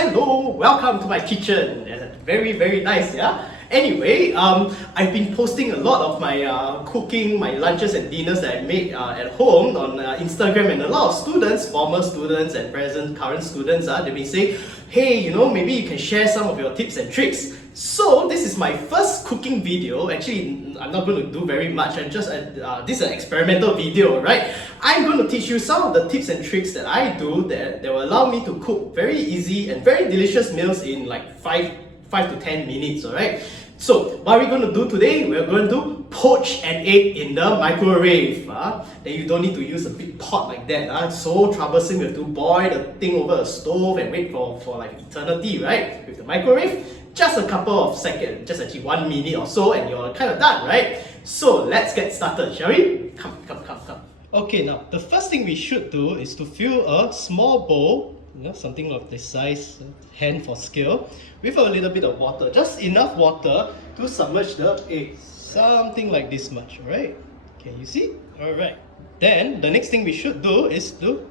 Hello, welcome to my kitchen. Very nice, yeah? Anyway, I've been posting a lot of my cooking, my lunches and dinners that I make at home on Instagram, and a lot of students, former students and current students, they've been saying, hey, maybe you can share some of your tips and tricks. So this is my first cooking video. Actually, I'm not going to do very much. This is an experimental video, right? I'm going to teach you some of the tips and tricks that I do that will allow me to cook very easy and very delicious meals in like 5 to 10 minutes, alright? So, what we're going to do today, we're going to poach an egg in the microwave. Then you don't need to use a big pot like that. It's so troublesome. You have to boil the thing over a stove and wait for like eternity, right? With the microwave, just a couple of seconds, just actually 1 minute or so, and you're kind of done, right? So, let's get started, shall we? Come. Okay, now, the first thing we should do is to fill a small bowl, something of this size, hand for scale, with a little bit of water, just enough water to submerge the egg, something like this much, alright? Can you see? Alright. Then, the next thing we should do is to,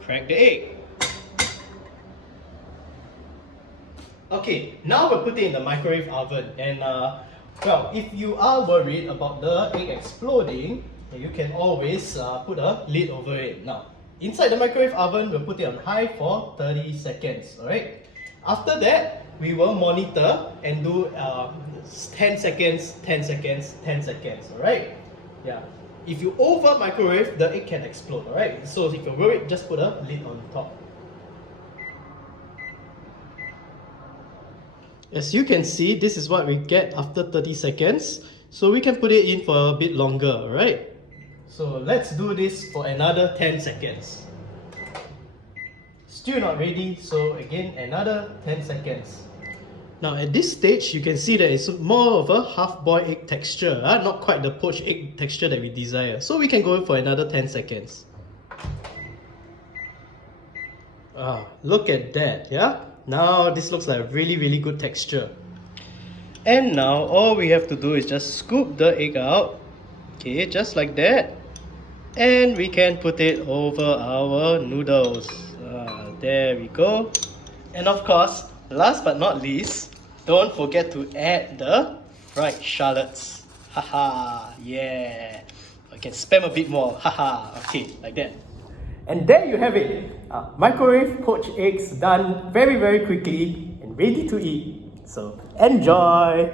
crack the egg. Okay, now we'll put it in the microwave oven, and if you are worried about the egg exploding, you can always put a lid over it. Now, inside the microwave oven, we'll put it on high for 30 seconds, alright? After that, we will monitor and do 10 seconds, 10 seconds, 10 seconds, alright? Yeah. If you over microwave, the egg can explode, alright? So if you're worried, just put a lid on top. As you can see, this is what we get after 30 seconds. So we can put it in for a bit longer, alright? So let's do this for another 10 seconds. Still not ready, so again another 10 seconds. Now at this stage, you can see that it's more of a half-boiled egg texture, not quite the poached egg texture that we desire. So we can go for another 10 seconds. Look at that, yeah? Now this looks like a really good texture. And now all we have to do is just scoop the egg out, okay, just like that. And we can put it over our noodles. There we go. And of course, last but not least, don't forget to add the fried shallots. Haha, yeah. I can spam a bit more. Haha, okay, like that. And there you have it. Microwave poached eggs done very quickly and ready to eat. So enjoy.